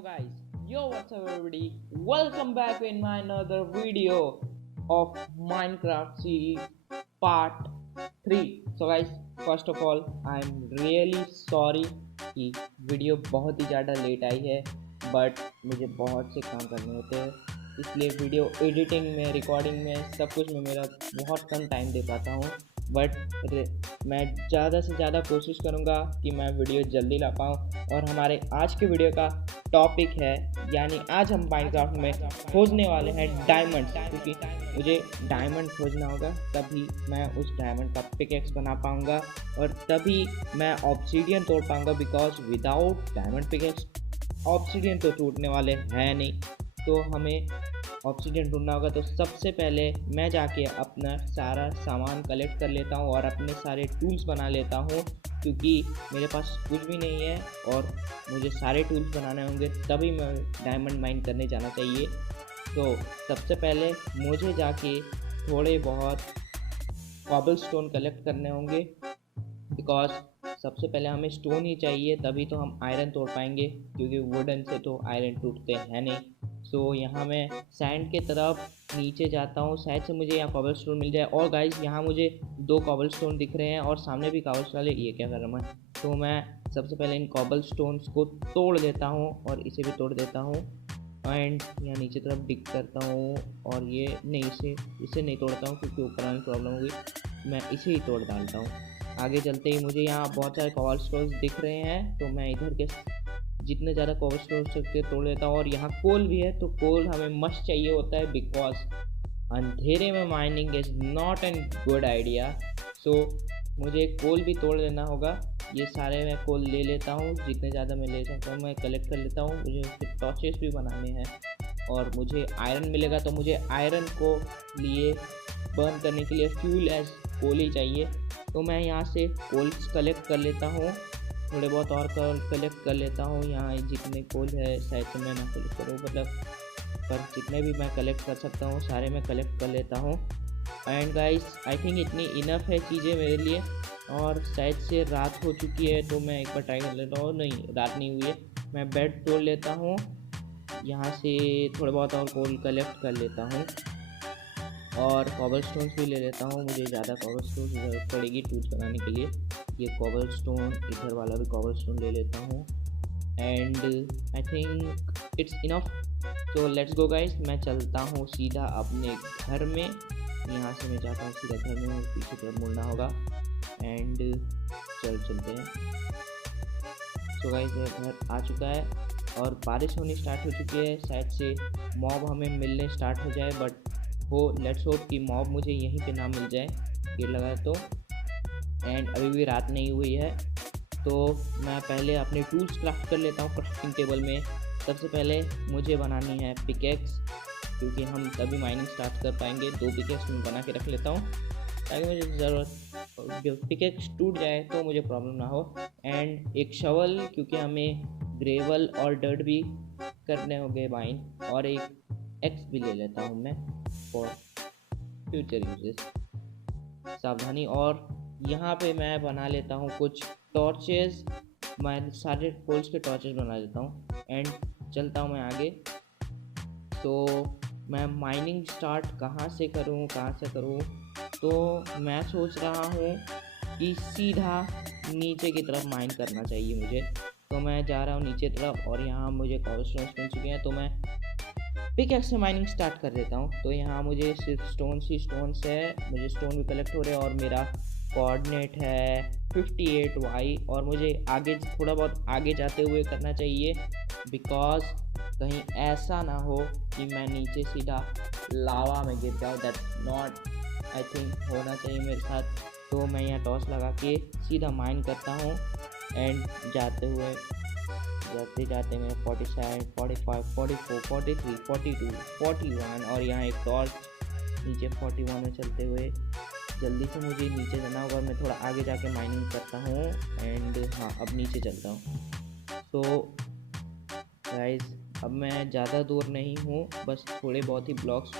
guys, yo what's up everybody, welcome back in my another video of Minecraft series part 3. So guys, first of all I'm really sorry कि video बहुत ही ज़्यादा late आई है, but मुझे बहुत से काम करने होते हैं, इसलिए वीडियो एडिटिंग में, रिकॉर्डिंग में, सब कुछ में मेरा बहुत कम टाइम दे पाता हूँ। बट मैं ज़्यादा से ज़्यादा कोशिश करूँगा कि मैं वीडियो जल्दी ला पाऊँ। और हमारे आज के वीडियो का टॉपिक है, यानी आज हम माइनक्राफ्ट में खोजने वाले हैं डायमंड, क्योंकि मुझे डायमंड खोजना होगा, तभी मैं उस डायमंड का पिकेक्स बना पाऊँगा और तभी मैं ऑब्सीडियन तोड़ पाऊँगा। Because without diamond pickaxe obsidian तो टूटने वाले हैं नहीं, तो हमें ऑब्सीडियन ढूंढना होगा। तो सबसे पहले मैं जाके अपना सारा सामान कलेक्ट कर लेता हूँ और अपने सारे टूल्स बना लेता हूँ, क्योंकि मेरे पास कुछ भी नहीं है और मुझे सारे टूल्स बनाने होंगे, तभी मैं डायमंड माइन करने जाना चाहिए। तो सबसे पहले मुझे जाके थोड़े बहुत कॉबलस्टोन कलेक्ट करने होंगे, बिकॉज सबसे पहले हमें स्टोन ही चाहिए, तभी तो हम आयरन तोड़ पाएंगे, क्योंकि वुडन से तो आयरन टूटते हैं नहीं। सो यहाँ मैं सैंड के तरफ नीचे जाता हूँ, शायद से मुझे यहाँ कॉबलस्टोन मिल जाए। और गाइस यहाँ मुझे 2 कॉबलस्टोन दिख रहे हैं और सामने भी कॉबलस्टोन है, ये क्या कर रहा है। तो मैं सबसे पहले इन कॉबलस्टोन्स को तोड़ देता हूँ और इसे भी तोड़ देता हूँ एंड यहाँ नीचे तरफ डिग करता हूँ। और ये नहीं, इसे नहीं तोड़ता हूँ क्योंकि ऊपर आने प्रॉब्लम होगी, मैं इसे ही तोड़ डालता हूँ। आगे चलते ही मुझे यहाँ बहुत सारे कॉबलस्टोन्स दिख रहे हैं, तो मैं इधर के जितने ज़्यादा कॉबलस्टोन सकते तोड़ लेता हूँ। और यहाँ कोल भी है, तो कोल हमें मस्ट चाहिए होता है, बिकॉज अंधेरे में mining is not an good idea. So मुझे कोल भी तोड़ लेना होगा। ये सारे मैं कोल ले लेता हूँ, जितने ज़्यादा मैं ले सकता हूँ मैं कलेक्ट कर लेता हूँ। मुझे फिर टॉर्चेस भी बनाने हैं और मुझे आयरन मिलेगा, तो मुझे आयरन को लिए बर्न करने के लिए फ्यूल एज कोल ही चाहिए। तो मैं यहाँ से कोल्स कलेक्ट कर लेता हूँ, थोड़े बहुत और कलेक्ट कर लेता हूँ। यहाँ जितने कोल है शायद से मैं ना कलेक्ट करूँ, मतलब पर जितने भी मैं कलेक्ट कर सकता हूँ सारे मैं कलेक्ट कर लेता हूँ। एंड गाइस आई थिंक इतनी इनफ है चीज़ें मेरे लिए। और शायद से रात हो चुकी है, तो मैं एक बार ट्राई कर लेता हूँ। नहीं, रात नहीं हुई है। मैं बेड तोड़ लेता हूँ, यहाँ से थोड़े बहुत और कोल कलेक्ट कर लेता हूँ और कॉबलस्टोन्स भी ले लेता हूँ। मुझे ज़्यादा कॉबलस्टोन ज़रूरत पड़ेगी टूल्स बनाने के लिए। ये कॉबलस्टोन, इधर वाला भी कॉबलस्टोन ले लेता हूँ and I think it's enough. So let's go guys, मैं चलता हूँ सीधा अपने घर में। यहाँ से मैं जाता हूँ सीधा घर में, पीछे तरफ मुड़ना होगा एंड चलते हैं। सो गाइस मेरा घर आ चुका है और बारिश होनी स्टार्ट हो चुकी है, शायद से मॉब हमें मिलने स्टार्ट हो जाए, बट लेट्स होप कि मॉब मुझे यहीं पे ना मिल जाए, ये लगा तो। एंड अभी भी रात नहीं हुई है, तो मैं पहले अपने टूल्स क्राफ्ट कर लेता हूँ क्राफ्टिंग टेबल में। सबसे पहले मुझे बनानी है पिकेक्स, क्योंकि हम तभी माइनिंग स्टार्ट कर पाएंगे। 2 पिकेक्स मैं बना के रख लेता हूँ, ताकि मुझे ज़रूरत पिकेक्स टूट जाए तो मुझे प्रॉब्लम ना हो। एंड एक शवल, क्योंकि हमें ग्रेवल और डर्ट भी करने होंगे माइन, और एक एक्स भी ले लेता हूँ मैं फॉर फ्यूचर यूजेस, सावधानी। और यहाँ पे मैं बना लेता हूँ कुछ टॉर्चेस, मैं सारे कोल्स के टॉर्चेस बना लेता हूँ एंड चलता हूँ मैं आगे। तो मैं माइनिंग स्टार्ट कहाँ से करूँ, तो मैं सोच रहा हूँ कि सीधा नीचे की तरफ माइन करना चाहिए मुझे। तो मैं जा रहा हूँ नीचे तरफ और यहाँ मुझे कॉबलस्टोन्स मिल चुके हैं, तो मैं पिकेक्स से माइनिंग स्टार्ट कर देता हूँ। तो यहाँ मुझे सिर्फ स्टोन्स है, मुझे स्टोन भी कलेक्ट हो रहे हैं और मेरा कोऑर्डिनेट है 58Y। और मुझे आगे थोड़ा बहुत आगे जाते हुए करना चाहिए, बिकॉज कहीं ऐसा ना हो कि मैं नीचे सीधा लावा में गिर जाऊँ। दैट्स नॉट आई थिंक होना चाहिए मेरे साथ। तो मैं यहाँ टॉर्च लगा के सीधा माइन करता हूँ एंड जाते मैं 47, 45, 44, 43, 42, 41 और यहाँ एक टॉर्च नीचे 41 में चलते हुए जल्दी से मुझे नीचे जाना होगा। मैं थोड़ा आगे जाके माइनिंग करता हूँ एंड हाँ, अब नीचे चलता हूँ। तो गाइस अब मैं ज़्यादा दूर नहीं हूँ, बस थोड़े बहुत ही ब्लॉक्स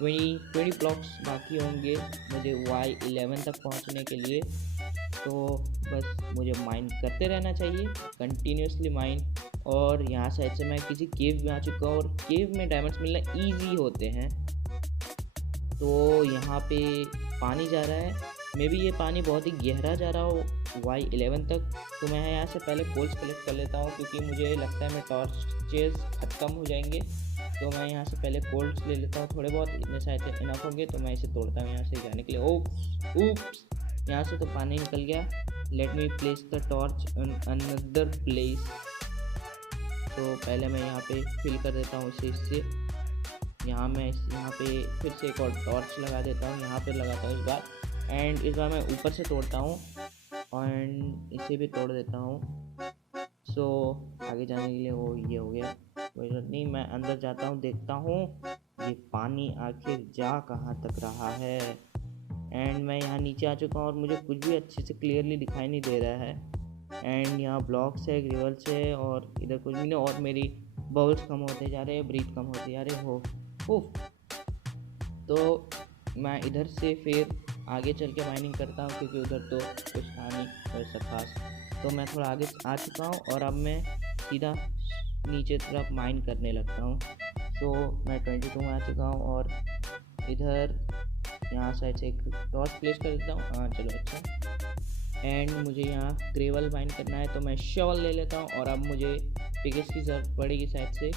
20 ब्लॉक्स बाकी होंगे मुझे Y11 तक पहुँचने के लिए। तो बस मुझे माइन करते रहना चाहिए, कंटिन्यूसली माइन, और यहाँ साइड से मैं किसी केव में आ चुका हूँ और केव में डायमंड्स मिलना ईजी होते हैं। तो यहाँ पे पानी जा रहा है, मे बी ये पानी बहुत ही गहरा जा रहा हो Y11 तक। तो मैं यहाँ से पहले कोल्स कलेक्ट कर लेता हूँ क्योंकि मुझे लगता है मैं टॉर्चेस ख़त्म हो जाएंगे। तो मैं यहाँ से पहले कोल्स ले लेता हूँ, थोड़े बहुत इतने शायद इनफ होंगे। तो मैं इसे तोड़ता हूँ यहाँ से जाने के लिए। ओप्स यहाँ से तो पानी निकल गया। Let me place the torch on another place. तो पहले मैं यहाँ पे फिल कर देता हूँ इसे इससे। यहाँ पे फिर से एक और टॉर्च लगा देता हूँ, यहाँ पे लगाता हूँ इस बार। एंड इस बार मैं ऊपर से तोड़ता हूँ एंड इसे भी तोड़ देता हूँ। सो आगे जाने के लिए वो ये हो गया, कोई जरूरत नहीं। मैं अंदर जाता हूँ, देखता हूँ ये पानी आखिर जा कहाँ तक रहा है। एंड मैं यहाँ नीचे आ चुका हूँ और मुझे कुछ भी अच्छे से क्लियरली दिखाई नहीं दे रहा है। एंड यहाँ ब्लॉक्स है, ग्रेवल्स है और इधर कुछ भी नहीं। और मेरी बबल्स कम होते जा रहे हैं, ब्रीथ कम होते जा रहे हो। तो मैं इधर से फिर आगे चल के माइनिंग करता हूँ क्योंकि उधर तो कुछ था नहीं वैसा खास। तो मैं थोड़ा आगे आ चुका हूँ और अब मैं सीधा नीचे तरफ माइन करने लगता हूँ। तो मैं 22 में आ चुका हूँ और इधर यहाँ साइड से एक टॉर्च प्लेस कर देता हूँ। हाँ चलो अच्छा। एंड मुझे यहाँ ग्रेवल माइन करना है तो मैं शॉल ले लेता हूँ और अब मुझे पिकेस की ज़रूरत पड़ेगी साइड से।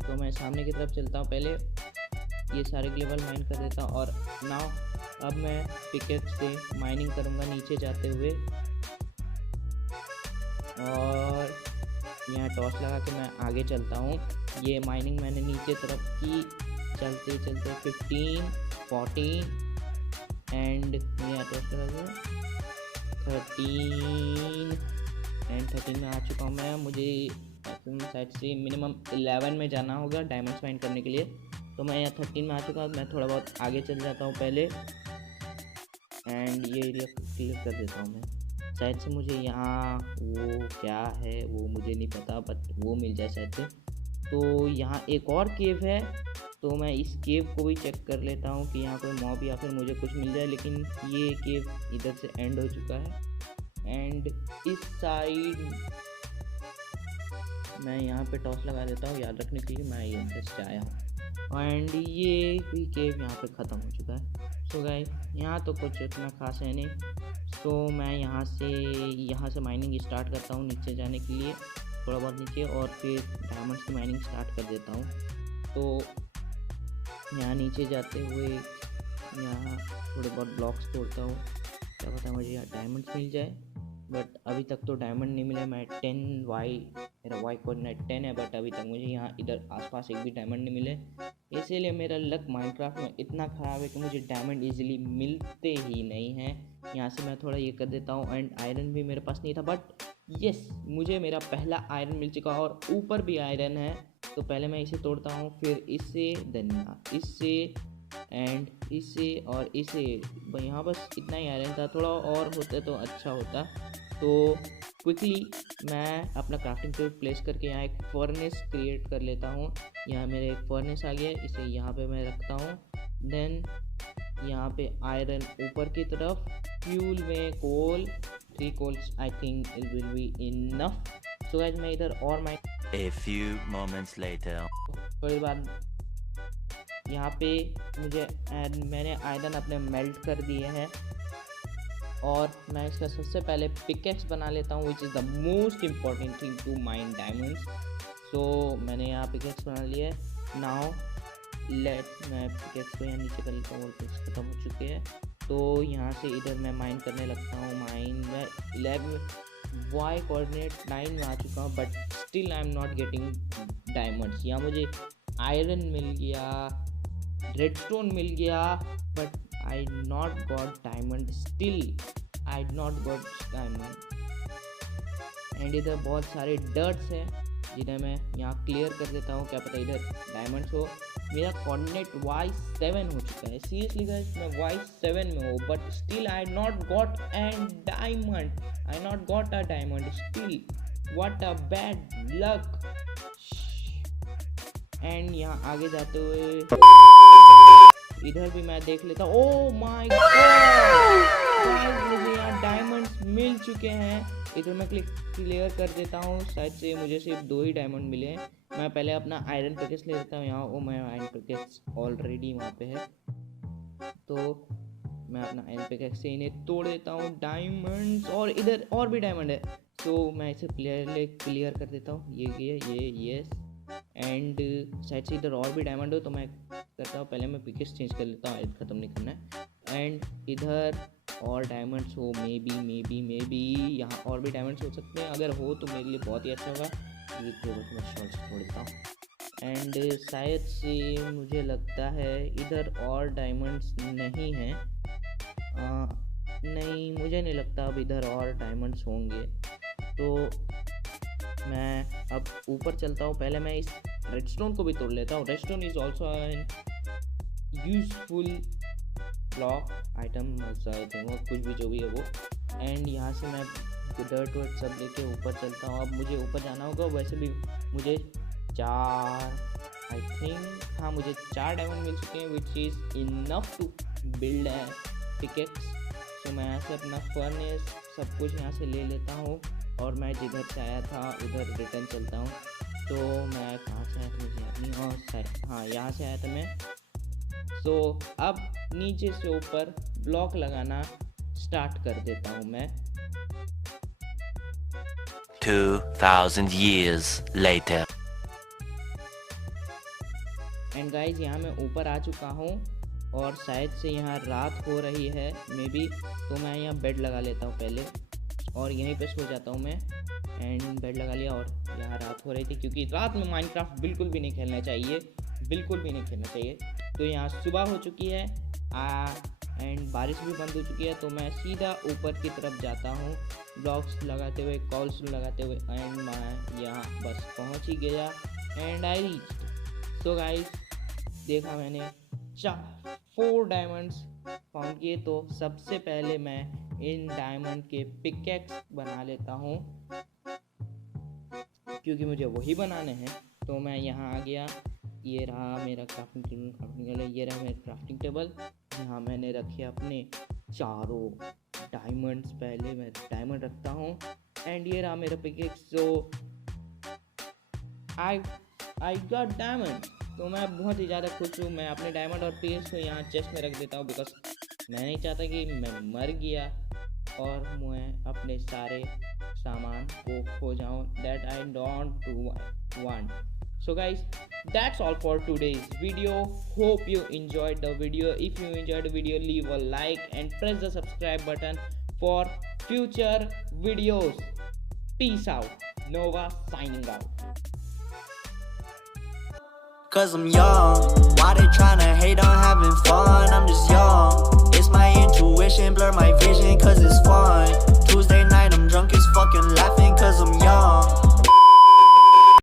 तो मैं सामने की तरफ चलता हूँ, पहले ये सारे ग्रेवल माइन कर देता हूँ। और नाउ अब मैं पिकेस से माइनिंग करूँगा नीचे जाते हुए। और यहाँ टॉर्च लगा के मैं आगे चलता हूँ। ये माइनिंग मैंने नीचे तरफ की, चलते चलते 15, 14 एंड यहाँ टॉर्च लगा के 13 एंड 13 में आ चुका हूँ मैं। मुझे साइड से मिनिमम 11 में जाना होगा डायमंड्स माइन करने के लिए। तो मैं यहाँ 13 में आ चुका हूँ। मैं थोड़ा बहुत आगे चल जाता हूँ पहले एंड ये एरिया क्लियर कर देता हूँ मैं। शायद से मुझे यहाँ वो क्या है वो मुझे नहीं पता, बट वो मिल जाए शायद से। तो यहाँ एक और केव है तो मैं इस केव को भी चेक कर लेता हूँ कि यहाँ कोई मॉब या फिर मुझे कुछ मिल जाए। लेकिन ये केव इधर से एंड हो चुका है एंड इस साइड मैं यहाँ पे टॉस लगा देता हूँ याद रखने के लिए, मैं ये इधर से आया हूँ। एंड ये भी केव यहाँ पे ख़त्म हो चुका है। सो गाइस यहाँ तो कुछ उतना खास है नहीं। तो मैं यहाँ से माइनिंग स्टार्ट करता हूँ नीचे जाने के लिए, थोड़ा बहुत नीचे, और फिर डायमंड्स की माइनिंग स्टार्ट कर देता हूँ। तो यहाँ नीचे जाते हुए यहाँ थोड़े बहुत ब्लॉक्स तोड़ता हूँ, क्या पता मुझे यहाँ डायमंड्स मिल जाए। बट अभी तक तो डायमंड नहीं मिला। मैं 10 मेरा वाई कोऑर्डिनेट 10 है, बट अभी तक मुझे यहाँ इधर आसपास एक भी डायमंड नहीं मिले। इसीलिए मेरा लक माइनक्राफ्ट में इतना ख़राब है कि मुझे डायमंड इजीली मिलते ही नहीं हैं। यहाँ से मैं थोड़ा ये कर देता हूँ। एंड आयरन भी मेरे पास नहीं था, बट यस मुझे मेरा पहला आयरन मिल चुका और ऊपर भी आयरन है। तो पहले मैं इसे तोड़ता हूँ, फिर इससे, देन इससे एंड इससे और इसे। यहाँ बस इतना ही आयरन था, थोड़ा और होता तो अच्छा होता। तो क्विकली मैं अपना क्राफ्टिंग टेबल प्लेस करके यहाँ एक फर्नेस क्रिएट कर लेता हूँ। यहाँ मेरे एक फर्नेस आ गया, इसे यहाँ पे मैं रखता हूँ। देन यहाँ पे आयरन ऊपर की तरफ, फ्यूल में coal, 3 coals I think it will be enough. So guys मैं इधर और मैं A few moments later. थोड़ी बाद यहाँ पे मैंने आयरन अपने मेल्ट कर दिए हैं और मैं इसका सबसे पहले पिकेक्स बना लेता हूँ, which is the most important thing to mine diamonds. So मैंने यहाँ पिकेक्स बना लिया है। नाउ मैं पिकेक्स को यहाँ नीचे कर लेता हूँ और पिकेक्स खत्म हो चुके हैं। तो यहाँ से इधर मैं माइन करने लगता हूँ। माइन 11 वाई कोऑर्डिनेट 9 में आ चुका हूँ, but still I am not getting diamonds. यहाँ मुझे आयरन मिल गया, रेडस्टोन मिल गया, but I not got diamond. Still I not got diamond. And इधर बहुत सारे डर्ट्स हैं जिन्हें मैं यहाँ क्लियर कर देता हूँ, क्या पता इधर डायमंड्स हो। मेरा कोऑर्डिनेट Y7 हो चुका है। सीरियसली गाइस मैं Y7 में हूँ, but still I not got an diamond. I not got a diamond still. What a bad luck. And यहाँ आगे जाते हुए इधर भी मैं देख लेता हूँ। ओह माय गॉड गाइस मुझे यहाँ डायमंड्स मिल चुके हैं। इधर मैं क्लियर कर देता हूँ, शायद से मुझे सिर्फ 2 ही डायमंड मिले हैं। मैं पहले अपना आयरन पिकेक्स ले लेता हूँ यहाँ। वो मैं आयरन पिकेक्स ऑलरेडी वहाँ पे है, तो मैं अपना आयरन पिकेक्स से इन्हें तोड़ देता हूँ। डायमंड्स और इधर और भी डायमंड है, तो मैं इसे क्लियर कर देता हूँ। ये यस, एंड शायद से इधर और भी डायमंड हो, तो मैं करता हूँ पहले मैं पिकेक्स चेंज कर लेता हूँ, आयरन ख़त्म नहीं करना है। एंड इधर और डायमंड्स हो, मे बी यहाँ और भी डायमंड्स हो सकते हैं। अगर हो तो मेरे लिए बहुत ही अच्छा होगा। ये केवल मैं शॉर्ट छोड़ देता हूँ। एंड शायद से मुझे लगता है इधर और डायमंड्स नहीं हैं। नहीं, मुझे नहीं लगता अब इधर और डायमंड्स होंगे, तो मैं अब ऊपर चलता हूँ। पहले मैं इस रेडस्टोन को भी तोड़ लेता हूँ। Redstone is also an useful block item, कुछ भी जो भी है वो। एंड यहाँ से मैं डर्ट वर्ट सब लेके ऊपर चलता हूँ। अब मुझे ऊपर जाना होगा। वैसे भी मुझे 4 डायमंड मिल चुके हैं, which is enough to build a pickaxe. तो मैं यहाँ से अपना फर्नेस सब कुछ यहाँ से ले लेता हूँ, और मैं जिधर से आया था उधर रिटर्न चलता हूँ। तो मैं कहाँ से आया था मुझे याद नहीं, और हाँ यहाँ से आया था मैं। सो अब नीचे से ऊपर ब्लॉक लगाना स्टार्ट कर देता हूँ मैं। 2000 years later. एंड गाइज यहाँ मैं ऊपर आ चुका हूँ, और शायद से यहाँ रात हो रही है मे बी, तो मैं यहाँ बेड लगा लेता हूँ पहले, और यहीं पे सो जाता हूँ मैं। एंड बेड लगा लिया, और यहाँ रात हो रही थी, क्योंकि रात में माइनक्राफ्ट बिल्कुल भी नहीं खेलना चाहिए, बिल्कुल भी नहीं खेलना चाहिए। तो यहाँ सुबह हो चुकी है एंड बारिश भी बंद हो चुकी है, तो मैं सीधा ऊपर की तरफ जाता हूँ ब्लॉक्स लगाते हुए, कॉल्स लगाते हुए। एंड मैं यहाँ बस पहुँच ही गया, and I reached. So guys, देखा मैंने 4 डायमंड्स फाउंड किए। तो सबसे पहले मैं इन डायमंड के पिकेक्स बना लेता हूँ, क्योंकि मुझे वही बनाने हैं। तो मैं यहाँ आ गया, ये रहा मेरा क्राफ्टिंग टेबल, ये रहा मेरा क्राफ्टिंग टेबल। यहाँ मैंने रखे अपने 4 डायमंड्स। पहले मैं डायमंड रखता हूँ, एंड ये रहा मेरा pickaxe. So I got diamond. तो मैं बहुत ही ज़्यादा खुश हूँ। मैं अपने डायमंड और पिकेक्स को यहाँ चेस्ट में रख देता हूँ, बिकॉज मैं नहीं चाहता कि मैं मर गया और मैं अपने सारे सामान को खो जाऊँ। That I don't want. So guys, that's all for today's video. Hope you enjoyed the video. If you enjoyed the video, leave a like and press the subscribe button for future videos. Peace out. Nova signing out. 'Cause I'm young. Why